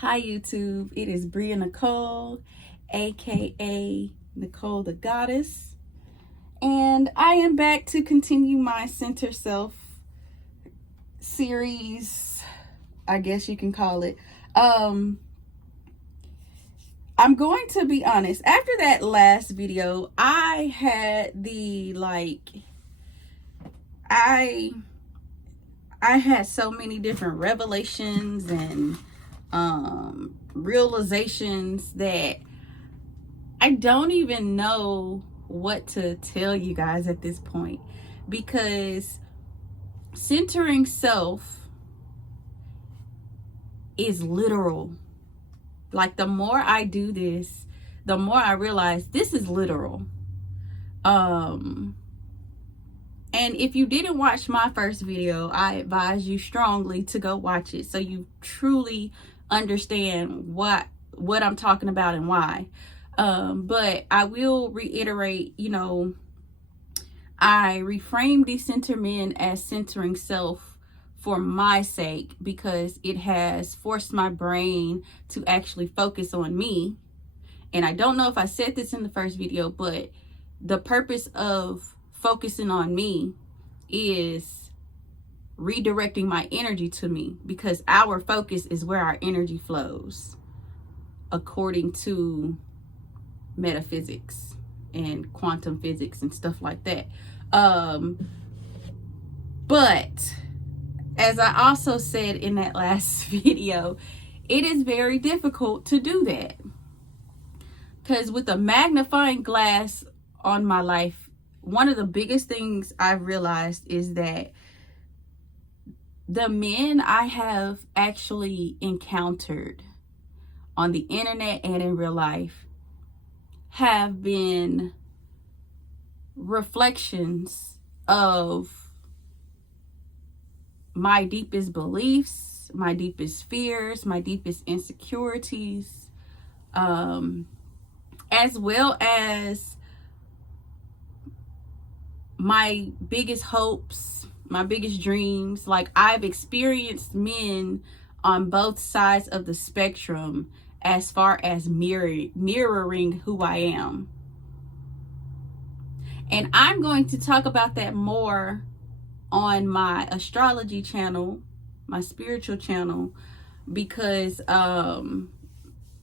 Hi YouTube, it is Bria Nikole, aka NikoleTheGoddess, and I am back to continue my Center Self series, I guess you can call it. I'm going to be honest, after that last video, I had I had so many different revelations and realizations that I don't even know what to tell you guys at this point, because centering self is literal. Like, the more I do this, the more I realize this is literal. And if you didn't watch my first video, I advise you strongly to go watch it so you truly understand what I'm talking about and why. But I will reiterate, I reframe decenterment as centering self for my sake, because it has forced my brain to actually focus on me. And I don't know if I said this in the first video, but the purpose of focusing on me is redirecting my energy to me, because our focus is where our energy flows, according to metaphysics and quantum physics and stuff like that. But as I also said in that last video, it is very difficult to do that, because with a magnifying glass on my life, one of the biggest things I've realized is that the men I have actually encountered on the internet and in real life have been reflections of my deepest beliefs, my deepest fears, my deepest insecurities, as well as my biggest hopes, my biggest dreams. Like, I've experienced men on both sides of the spectrum as far as mirroring who I am. And I'm going to talk about that more on my astrology channel, my spiritual channel, because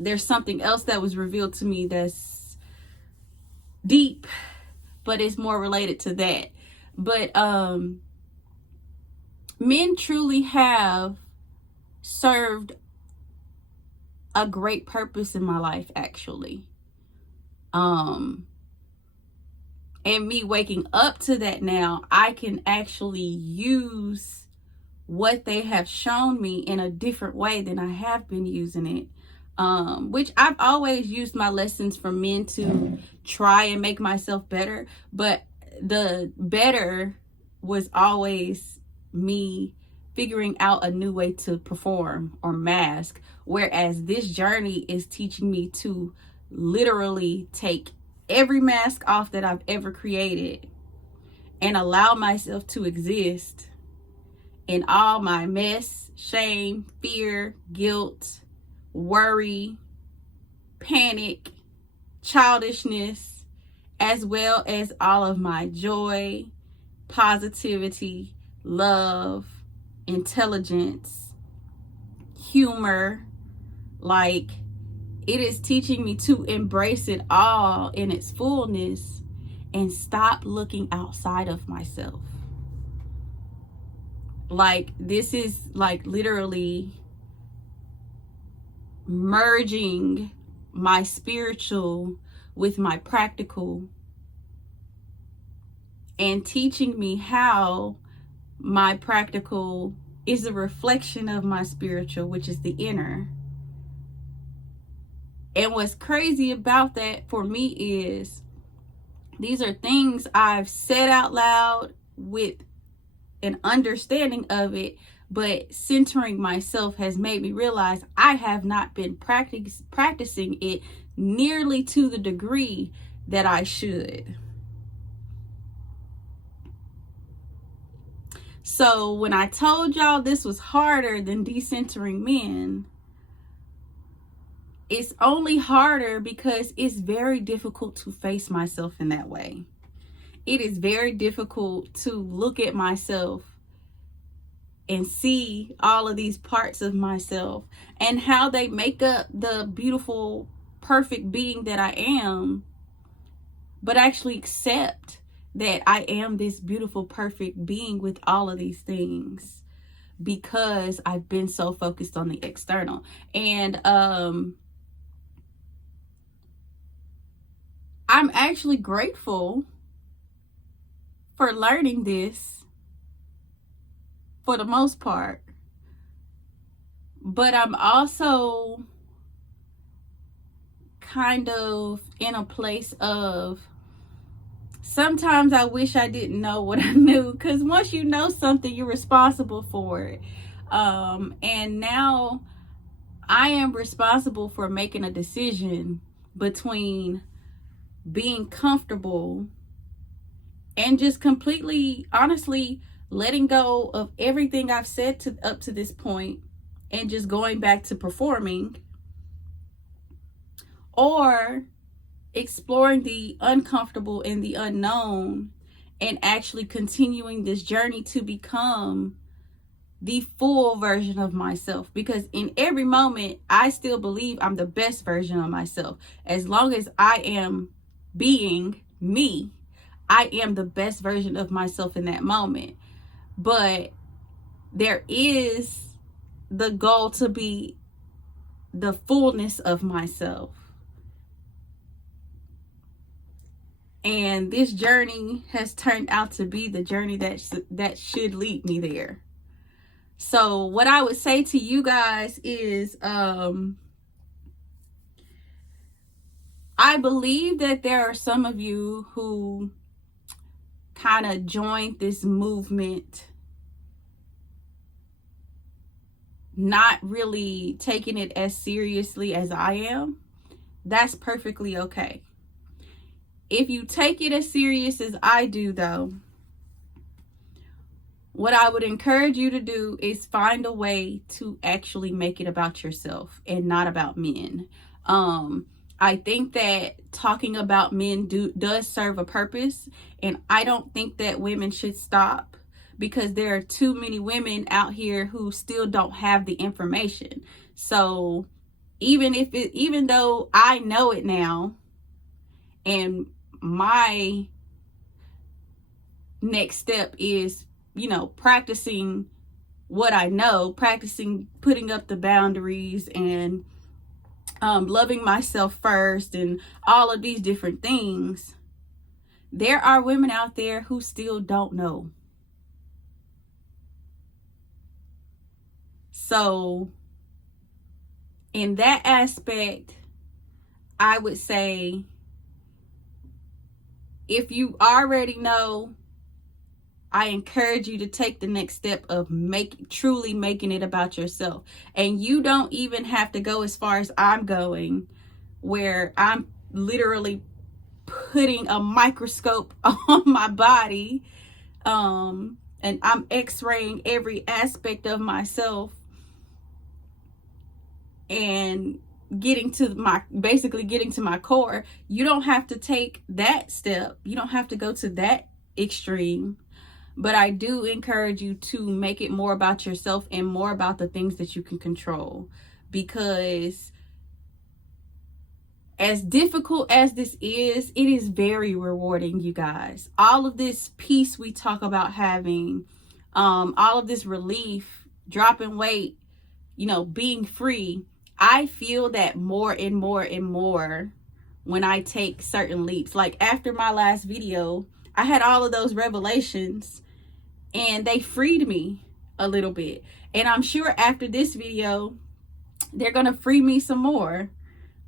there's something else that was revealed to me that's deep, but it's more related to that. But men truly have served a great purpose in my life, actually. And me waking up to that now, I can actually use what they have shown me in a different way than I have been using it. Which I've always used my lessons from men to try and make myself better, but the better was always me figuring out a new way to perform or mask, whereas this journey is teaching me to literally take every mask off that I've ever created and allow myself to exist in all my mess, shame, fear, guilt, worry, panic, childishness, as well as all of my joy, positivity, love, intelligence, humor. Like, it is teaching me to embrace it all in its fullness and stop looking outside of myself. Like, this is like literally merging my spiritual with my practical and teaching me how my practical is a reflection of my spiritual, which is the inner. And what's crazy about that for me is these are things I've said out loud with an understanding of it, but centering myself has made me realize I have not been practicing it nearly to the degree that I should. So when I told y'all this was harder than decentering men, it's only harder because it's very difficult to face myself in that way. It is very difficult to look at myself and see all of these parts of myself and how they make up the beautiful, perfect being that I am, but actually accept that I am this beautiful, perfect being with all of these things because I've been so focused on the external. And I'm actually grateful for learning this for the most part, but I'm also kind of in a place of sometimes I wish I didn't know what I knew, because once you know something, you're responsible for it. And now I am responsible for making a decision between being comfortable and just completely, honestly, letting go of everything I've said up to this point and just going back to performing, or exploring the uncomfortable and the unknown and actually continuing this journey to become the full version of myself. Because in every moment, I still believe I'm the best version of myself. As long as I am being me, I am the best version of myself in that moment. But there is the goal to be the fullness of myself. And this journey has turned out to be the journey that should lead me there. So what I would say to you guys is, I believe that there are some of you who kind of joined this movement not really taking it as seriously as I am. That's perfectly okay. If you take it as serious as I do, though, what I would encourage you to do is find a way to actually make it about yourself and not about men. I think that talking about men does serve a purpose, and I don't think that women should stop, because there are too many women out here who still don't have the information. So even though I know it now, and my next step is, practicing what I know, practicing putting up the boundaries and loving myself first and all of these different things, there are women out there who still don't know. So in that aspect, I would say, if you already know, I encourage you to take the next step of truly making it about yourself. And you don't even have to go as far as I'm going, where I'm literally putting a microscope on my body, and I'm x-raying every aspect of myself and getting to my core. You don't have to take that step. You don't have to go to that extreme. But I do encourage you to make it more about yourself and more about the things that you can control. Because as difficult as this is, it is very rewarding, you guys. All of this peace we talk about having, all of this relief, dropping weight, being free, I feel that more and more and more when I take certain leaps. Like after my last video, I had all of those revelations and they freed me a little bit. And I'm sure after this video, they're going to free me some more.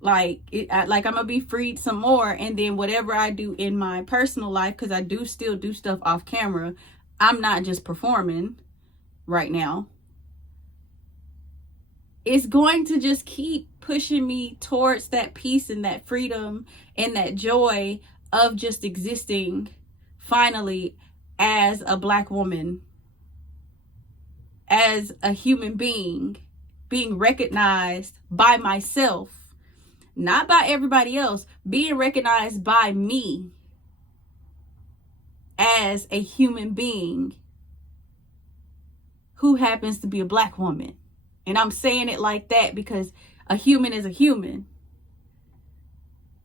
Like I'm going to be freed some more. And then whatever I do in my personal life, because I do still do stuff off camera, I'm not just performing right now. It's going to just keep pushing me towards that peace and that freedom and that joy of just existing finally as a Black woman, as a human being, being recognized by myself not by everybody else, being recognized by me as a human being who happens to be a Black woman. And I'm saying it like that because a human is a human.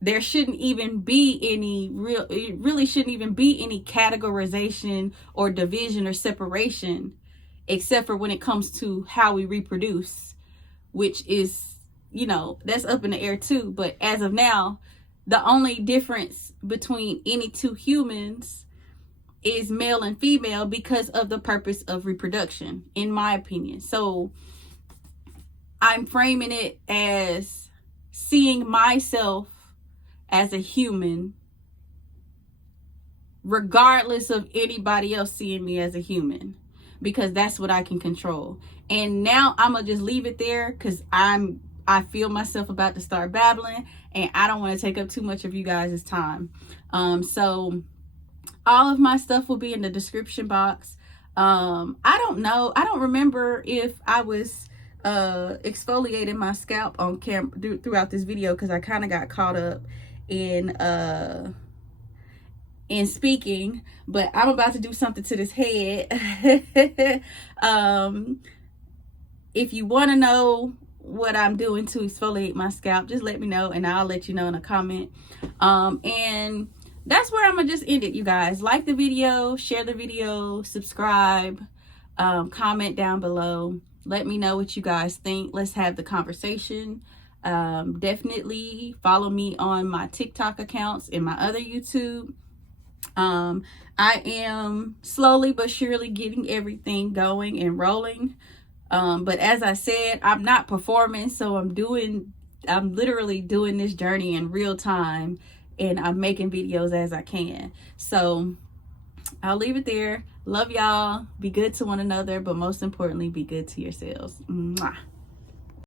There shouldn't even be any it really shouldn't even be any categorization or division or separation, except for when it comes to how we reproduce, which is, that's up in the air too. But as of now, the only difference between any two humans is male and female because of the purpose of reproduction, in my opinion. So I'm framing it as seeing myself as a human, regardless of anybody else seeing me as a human, because that's what I can control. And now I'm gonna just leave it there because I feel myself about to start babbling, and I don't want to take up too much of you guys' time. So all of my stuff will be in the description box. I don't remember if I was exfoliating my scalp on camera throughout this video, because I kind of got caught up in speaking, but I'm about to do something to this head. If you want to know what I'm doing to exfoliate my scalp, just let me know and I'll let you know in a comment. And that's where I'm gonna just end it, you guys. Like the video, share the video, subscribe, comment down below. Let me know what you guys think. Let's have the conversation. Definitely follow me on my TikTok accounts and my other YouTube. I am slowly but surely getting everything going and rolling. But as I said, I'm not performing, so I'm literally doing this journey in real time, and I'm making videos as I can. So I'll leave it there. Love y'all. Be good to one another, but most importantly, be good to yourselves. Mwah.